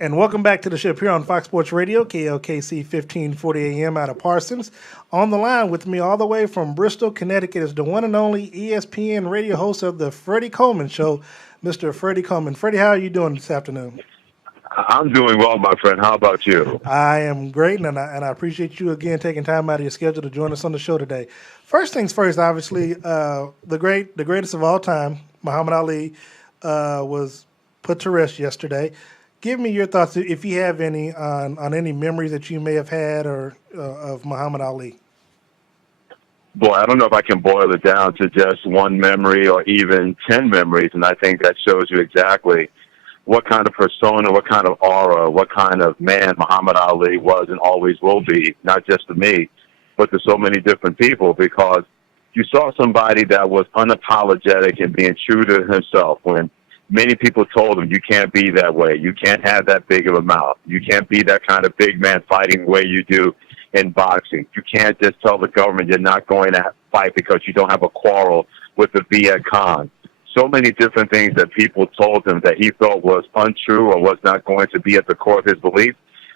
And welcome back to the ship here on Fox Sports Radio, KLKC 1540 AM out of Parsons. On the line with me all the way from Bristol, Connecticut is the one and only ESPN radio host of the Freddie Coleman Show, Mr. Freddie Coleman. Freddie, how are you doing this afternoon? I'm doing well, my friend. How about you? I am great, and I appreciate you again taking time out of your schedule to join us on the show today. First things first, obviously, the greatest of all time, Muhammad Ali, was put to rest yesterday. Give me your thoughts, if you have any, on any memories that you may have had or of Muhammad Ali. Boy, I don't know if I can boil it down to just one memory or even 10 memories, and I think that shows you exactly what kind of persona, what kind of aura, what kind of man Muhammad Ali was and always will be, not just to me, but to so many different people, because you saw somebody that was unapologetic and being true to himself when many people told him, you can't be that way. You can't have that big of a mouth. You can't be that kind of big man fighting the way you do in boxing. You can't just tell the government you're not going to fight because you don't have a quarrel with the Viet Cong. So many different things that people told him that he felt was untrue or was not going to be at the core of his belief.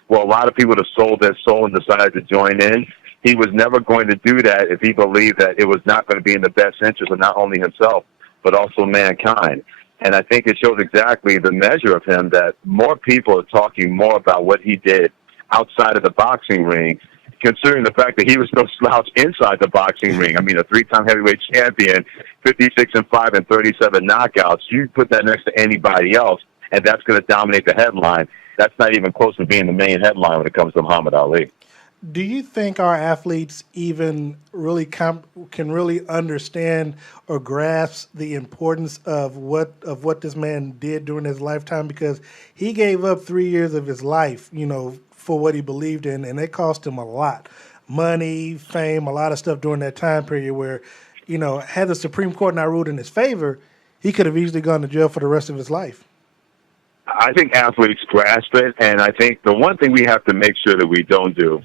Well, a lot of people have sold their soul and decided to join in. He was never going to do that if he believed that it was not going to be in the best interest of not only himself, but also mankind. And I think it shows exactly the measure of him that more people are talking more about what he did outside of the boxing ring, considering the fact that he was no slouch inside the boxing ring. I mean, a three-time heavyweight champion, 56-5 and 37 knockouts. You put that next to anybody else, and that's going to dominate the headline. That's not even close to being the main headline when it comes to Muhammad Ali. Do you think our athletes even really can really understand or grasp the importance of what this man did during his lifetime? Because he gave up 3 years of his life, for what he believed in, and it cost him a lot. Money, fame, a lot of stuff during that time period where, had the Supreme Court not ruled in his favor, he could have easily gone to jail for the rest of his life. I think athletes grasp it, and I think the one thing we have to make sure that we don't do,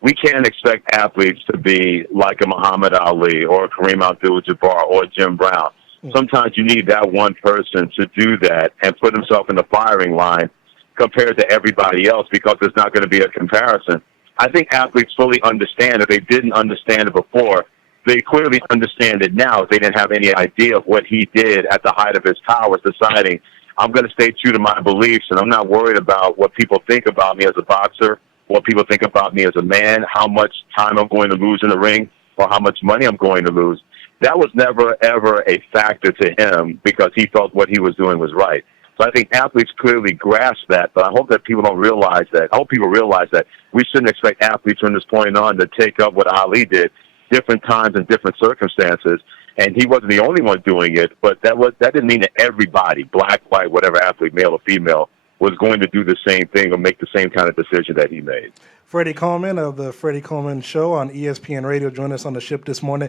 we can't expect athletes to be like a Muhammad Ali or a Kareem Abdul-Jabbar or Jim Brown. Sometimes you need that one person to do that and put himself in the firing line compared to everybody else, because there's not going to be a comparison. I think athletes fully understand. If they didn't understand it before, they clearly understand it now if they didn't have any idea of what he did at the height of his powers, deciding, I'm going to stay true to my beliefs, and I'm not worried about what people think about me as a boxer, what people think about me as a man, how much time I'm going to lose in the ring, or how much money I'm going to lose. That was never, ever a factor to him because he felt what he was doing was right. So I think athletes clearly grasp that, but I hope that people don't realize that. I hope people realize that we shouldn't expect athletes from this point on to take up what Ali did, different times and different circumstances. And he wasn't the only one doing it, but that didn't mean that everybody, black, white, whatever athlete, male or female, was going to do the same thing or make the same kind of decision that he made. Freddie Coleman of the Freddie Coleman Show on ESPN Radio joined us on the ship this morning.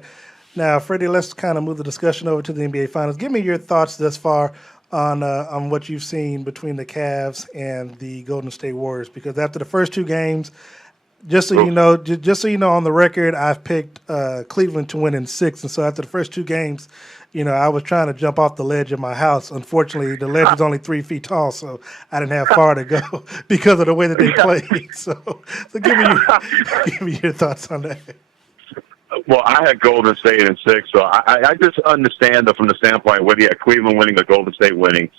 Now, Freddie, let's kind of move the discussion over to the NBA Finals. Give me your thoughts thus far on what you've seen between the Cavs and the Golden State Warriors, because after the first two games, just so you know, on the record, I've picked Cleveland to win in 6, and so after the first two games, I was trying to jump off the ledge of my house. Unfortunately, the ledge was only 3 feet tall, so I didn't have far to go because of the way that they played. So give me your thoughts on that. Well, I had Golden State in 6, so I just understand that from the standpoint whether you had Cleveland winning or Golden State winning.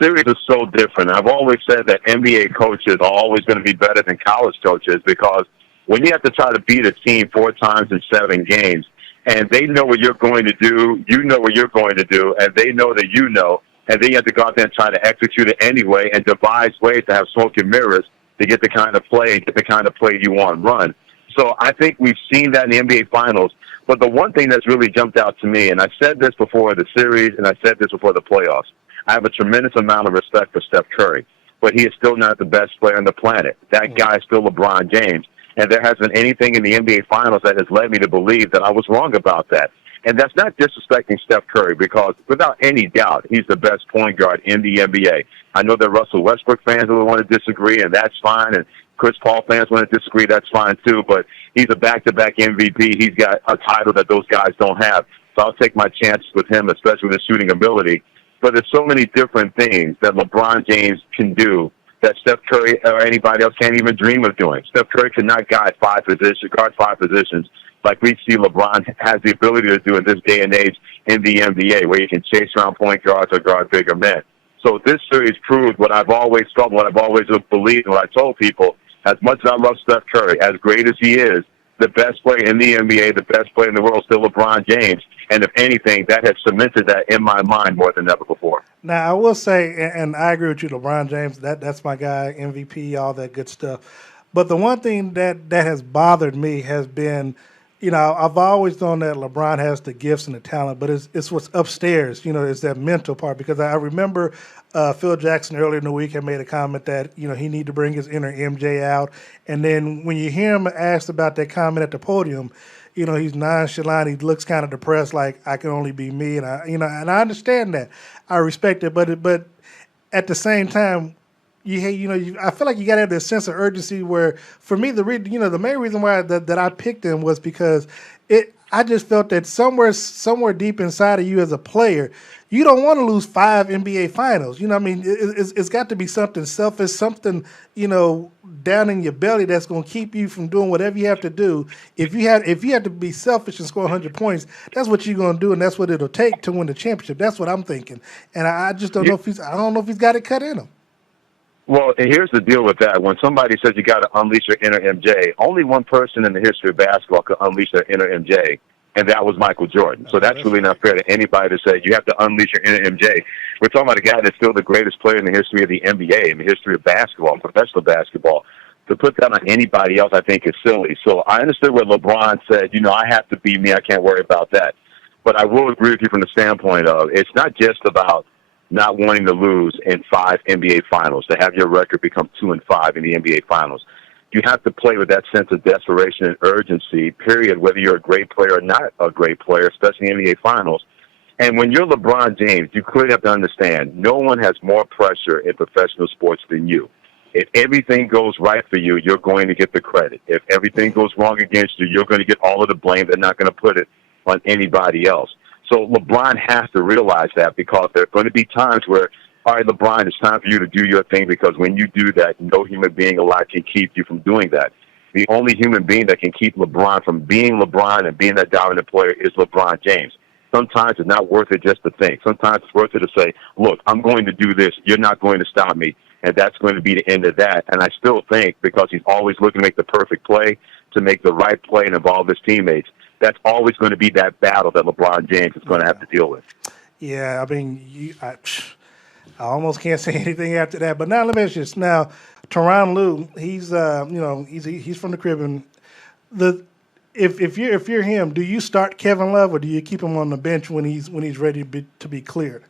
Series is so different. I've always said that NBA coaches are always going to be better than college coaches, because when you have to try to beat a team 4 times in 7 games, and they know what you're going to do, you know what you're going to do, and they know that you know, and then you have to go out there and try to execute it anyway and devise ways to have smoke and mirrors to get the kind of play you want run. So I think we've seen that in the NBA Finals. But the one thing that's really jumped out to me, and I said this before the series and I said this before the playoffs, I have a tremendous amount of respect for Steph Curry, but he is still not the best player on the planet. That guy is still LeBron James. And there hasn't been anything in the NBA Finals that has led me to believe that I was wrong about that. And that's not disrespecting Steph Curry, because without any doubt, he's the best point guard in the NBA. I know that Russell Westbrook fans will want to disagree, and that's fine. And Chris Paul fans want to disagree, that's fine too. But he's a back-to-back MVP. He's got a title that those guys don't have. So I'll take my chances with him, especially with his shooting ability. But there's so many different things that LeBron James can do that Steph Curry or anybody else can't even dream of doing. Steph Curry could not guard five positions like we see LeBron has the ability to do in this day and age in the NBA, where you can chase around point guards or guard bigger men. So this series proved what I've always felt, what I've always believed, and what I told people. As much as I love Steph Curry, as great as he is, the best player in the NBA, the best player in the world, still LeBron James. And if anything, that has cemented that in my mind more than ever before. Now, I will say, and I agree with you, LeBron James, that's my guy, MVP, all that good stuff. But the one thing that has bothered me has been, I've always known that LeBron has the gifts and the talent, but it's what's upstairs, it's that mental part. Because I remember Phil Jackson earlier in the week had made a comment that, he needed to bring his inner MJ out. And then when you hear him asked about that comment at the podium, he's nonchalant. He looks kind of depressed, like I can only be me, and I understand that. I respect it, but at the same time, I feel like you got to have this sense of urgency. Where for me, the main reason why that I picked him was because I just felt that somewhere deep inside of you as a player, you don't want to lose 5 NBA finals. It's got to be something selfish, something, down in your belly that's going to keep you from doing whatever you have to do. If you have to be selfish and score 100 points, that's what you're going to do, and that's what it'll take to win the championship. That's what I'm thinking. And I just don't know if he's got it cut in him. Well, and here's the deal with that. When somebody says you got to unleash your inner MJ, only one person in the history of basketball could unleash their inner MJ, and that was Michael Jordan. So that's really not fair to anybody to say you have to unleash your inner MJ. We're talking about a guy that's still the greatest player in the history of the NBA, in the history of basketball, professional basketball. To put that on anybody else, I think, is silly. So I understood what LeBron said. I have to be me. I can't worry about that. But I will agree with you from the standpoint of it's not just about not wanting to lose in 5 NBA finals, to have your record become 2-5 in the NBA finals. You have to play with that sense of desperation and urgency, period, whether you're a great player or not a great player, especially in the NBA finals. And when you're LeBron James, you clearly have to understand no one has more pressure in professional sports than you. If everything goes right for you, you're going to get the credit. If everything goes wrong against you, you're going to get all of the blame. They're not going to put it on anybody else. So LeBron has to realize that, because there are going to be times where, all right, LeBron, it's time for you to do your thing, because when you do that, no human being alive can keep you from doing that. The only human being that can keep LeBron from being LeBron and being that dominant player is LeBron James. Sometimes it's not worth it just to think. Sometimes it's worth it to say, look, I'm going to do this. You're not going to stop me. And that's going to be the end of that. And I still think, because he's always looking to make the perfect play, to make the right play and involve his teammates, that's always going to be that battle that LeBron James is going to have to deal with. Yeah, I mean, I almost can't say anything after that. But now let me ask you this. Now, Tyronn Lue, he's he's from the Caribbean. If you're him, do you start Kevin Love, or do you keep him on the bench when he's ready to be cleared?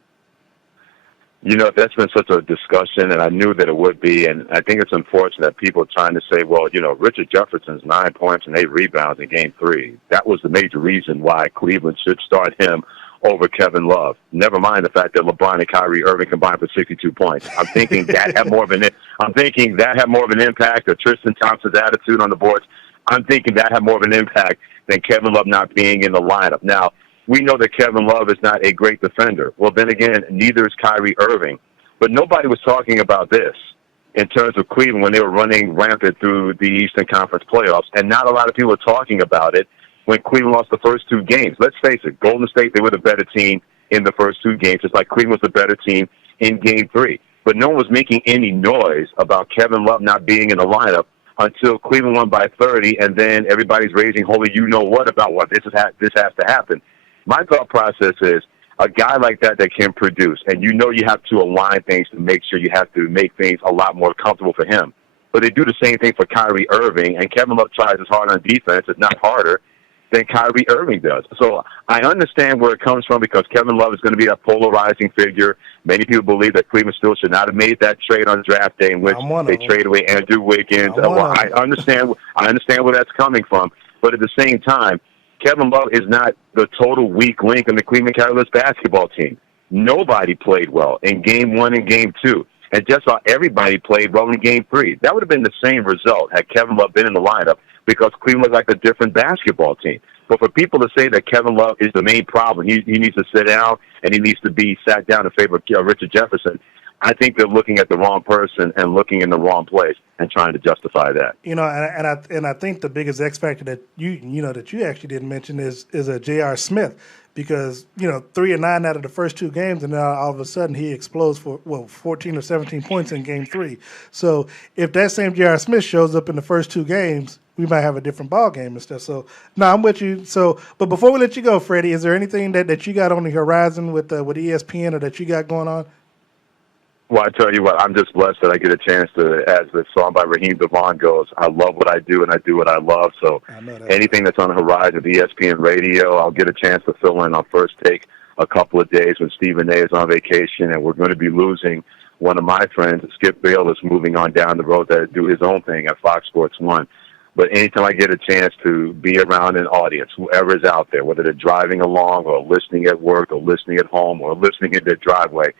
That's been such a discussion, and I knew that it would be, and I think it's unfortunate that people are trying to say, well, Richard Jefferson's 9 points and 8 rebounds in Game 3. That was the major reason why Cleveland should start him over Kevin Love. Never mind the fact that LeBron and Kyrie Irving combined for 62 points. I'm thinking that had more of an impact, or Tristan Thompson's attitude on the boards. I'm thinking that had more of an impact than Kevin Love not being in the lineup. Now, we know that Kevin Love is not a great defender. Well, then again, neither is Kyrie Irving. But nobody was talking about this in terms of Cleveland when they were running rampant through the Eastern Conference playoffs. And not a lot of people were talking about it when Cleveland lost the first 2 games. Let's face it, Golden State, they were the better team in the first 2 games, just like Cleveland was the better team in Game 3. But no one was making any noise about Kevin Love not being in the lineup until Cleveland won by 30, and then everybody's raising holy you-know-what about what this has to happen. My thought process is a guy like that can produce, and you have to align things to make sure you have to make things a lot more comfortable for him. But they do the same thing for Kyrie Irving, and Kevin Love tries as hard on defense, if not harder, than Kyrie Irving does. So I understand where it comes from, because Kevin Love is going to be a polarizing figure. Many people believe that Cleveland still should not have made that trade on draft day in which they traded away Andrew Wiggins. I understand where that's coming from, but at the same time, Kevin Love is not the total weak link in the Cleveland Cavaliers basketball team. Nobody played well in Game 1 and Game 2. And just about everybody played well in Game 3. That would have been the same result had Kevin Love been in the lineup, because Cleveland was like a different basketball team. But for people to say that Kevin Love is the main problem, he needs to sit down and he needs to be sat down in favor of Richard Jefferson, I think they're looking at the wrong person and looking in the wrong place and trying to justify that. And I think the biggest X factor that that you actually didn't mention is a J.R. Smith, because 3-9 out of the first two games, and now all of a sudden he explodes for 14 or 17 points in game 3. So if that same J.R. Smith shows up in the first two games, we might have a different ball game and stuff. So no, I'm with you. So, but before we let you go, Freddie, is there anything that you got on the horizon with ESPN or that you got going on? Well, I tell you what, I'm just blessed that I get a chance to, as the song by Raheem Devon goes, I love what I do and I do what I love. So anything that's on the horizon of ESPN Radio, I'll get a chance to fill in on First Take a couple of days when Stephen A. is on vacation, and we're going to be losing one of my friends, Skip Bayless, moving on down the road to do his own thing at Fox Sports 1. But anytime I get a chance to be around an audience, whoever is out there, whether they're driving along or listening at work or listening at home or listening in their driveway,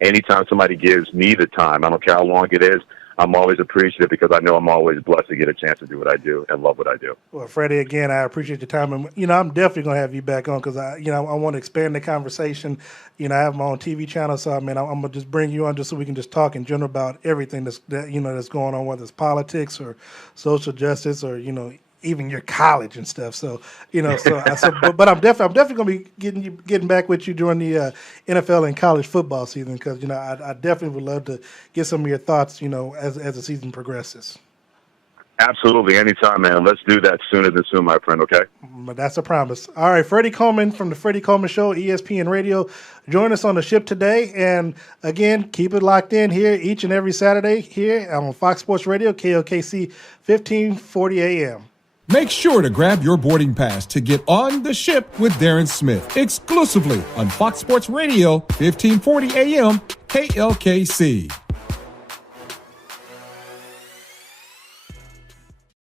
anytime somebody gives me the time, I don't care how long it is, I'm always appreciative, because I know I'm always blessed to get a chance to do what I do and love what I do. Well, Freddie, again, I appreciate your time. And, I'm definitely going to have you back on, because I want to expand the conversation. I have my own TV channel, so, I'm going to just bring you on just so we can just talk in general about everything that's going on, whether it's politics or social justice or, even your college and stuff. So, but I'm definitely going to be getting back with you during the NFL and college football season, because, I definitely would love to get some of your thoughts, as the season progresses. Absolutely. Anytime, man. Let's do that sooner than soon, my friend, okay? But that's a promise. All right, Freddie Coleman from the Freddie Coleman Show, ESPN Radio. Join us on the ship today. And, again, keep it locked in here each and every Saturday here on Fox Sports Radio, KOKC, 1540 AM. Make sure to grab your boarding pass to get on the ship with Darren Smith, exclusively on Fox Sports Radio, 1540 AM, KLKC.